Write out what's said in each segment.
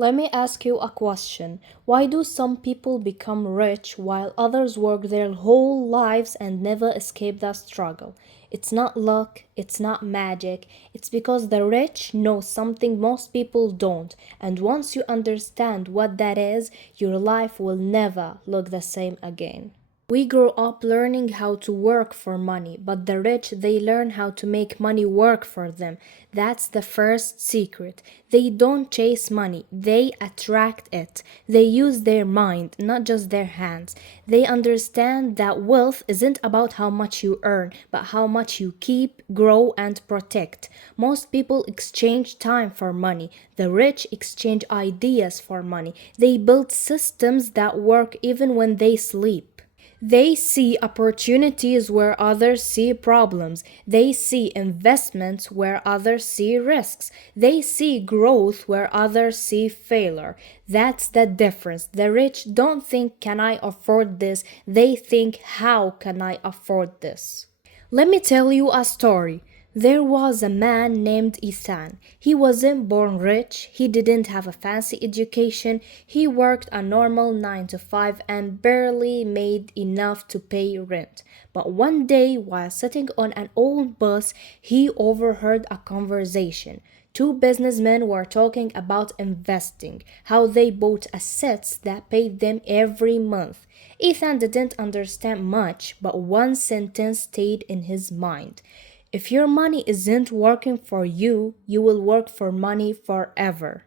Let me ask you a question. Why do some people become rich while others work their whole lives and never escape that struggle? It's not luck, it's not magic, it's because the rich know something most people don't, and once you understand what that is, your life will never look the same again. We grow up learning how to work for money, but the rich, they learn how to make money work for them. That's the first secret. They don't chase money, they attract it. They use their mind, not just their hands. They understand that wealth isn't about how much you earn, but how much you keep, grow, and protect. Most people exchange time for money. The rich exchange ideas for money. They build systems that work even when they sleep. They see opportunities where others see problems. They see investments where others see risks. They see growth where others see failure. That's the difference. The rich don't think, can I afford this? They think, how can I afford this? Let me tell you a story. There was a man named Ethan. He wasn't born rich, he didn't have a fancy education, he worked a normal 9 to 5 and barely made enough to pay rent. But one day, while sitting on an old bus, he overheard a conversation. Two businessmen were talking about investing, how they bought assets that paid them every month. Ethan didn't understand much, but one sentence stayed in his mind. If your money isn't working for you, you will work for money forever.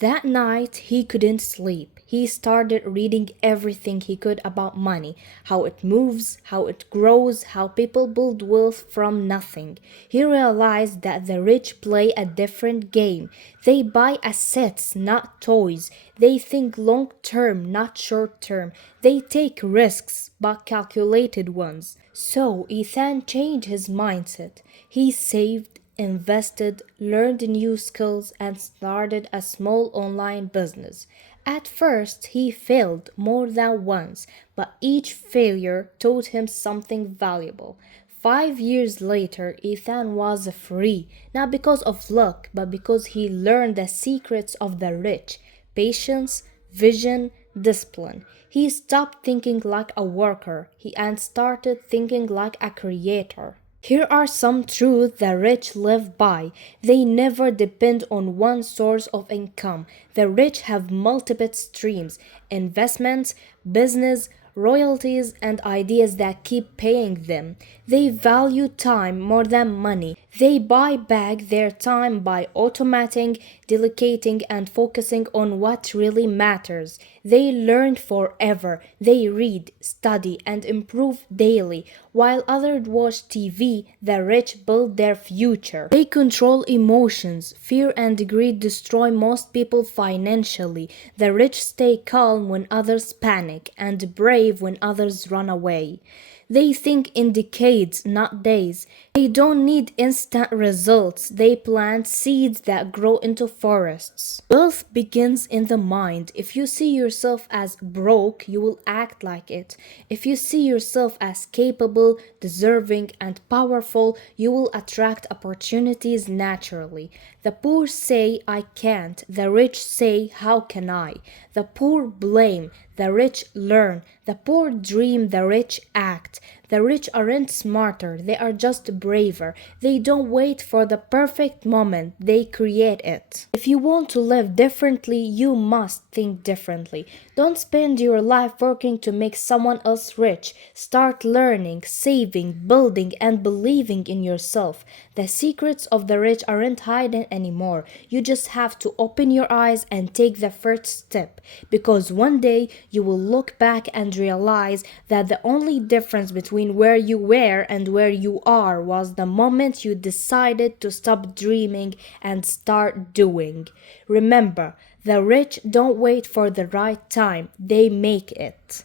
That night, he couldn't sleep. He started reading everything he could about money, how it moves, how it grows, how people build wealth from nothing. He realized that the rich play a different game. They buy assets, not toys. They think long term, not short term. They take risks, but calculated ones. So Ethan changed his mindset. He saved, invested, learned new skills, and started a small online business. At first, he failed more than once, but each failure taught him something valuable. 5 years later, Ethan was free, not because of luck, but because he learned the secrets of the rich: patience, vision, discipline. He stopped thinking like a worker and started thinking like a creator. Here are some truths the rich live by. They never depend on one source of income. The rich have multiple streams: investments, business, royalties, and ideas that keep paying them. They value time more than money. They buy back their time by automating, delegating, and focusing on what really matters. They learn forever. They read, study, and improve daily. While others watch TV, the rich build their future. They control emotions. Fear and greed destroy most people financially. The rich stay calm when others panic and brave when others run away. They think in decades, not days. They don't need instant results. They plant seeds that grow into forests. Wealth begins in the mind. If you see yourself as broke, you will act like it. If you see yourself as capable, deserving, and powerful, you will attract opportunities naturally. The poor say, I can't. The rich say, how can I? The poor blame. The rich learn. The poor dream. The rich act. The rich aren't smarter, they are just braver. They don't wait for the perfect moment, they create it. If you want to live differently, you must think differently. Don't spend your life working to make someone else rich. Start learning, saving, building, and believing in yourself. The secrets of the rich aren't hidden anymore. You just have to open your eyes and take the first step. Because one day you will look back and realize that the only difference between where you were and where you are was the moment you decided to stop dreaming and start doing. Remember, the rich don't wait for the right time, they make it.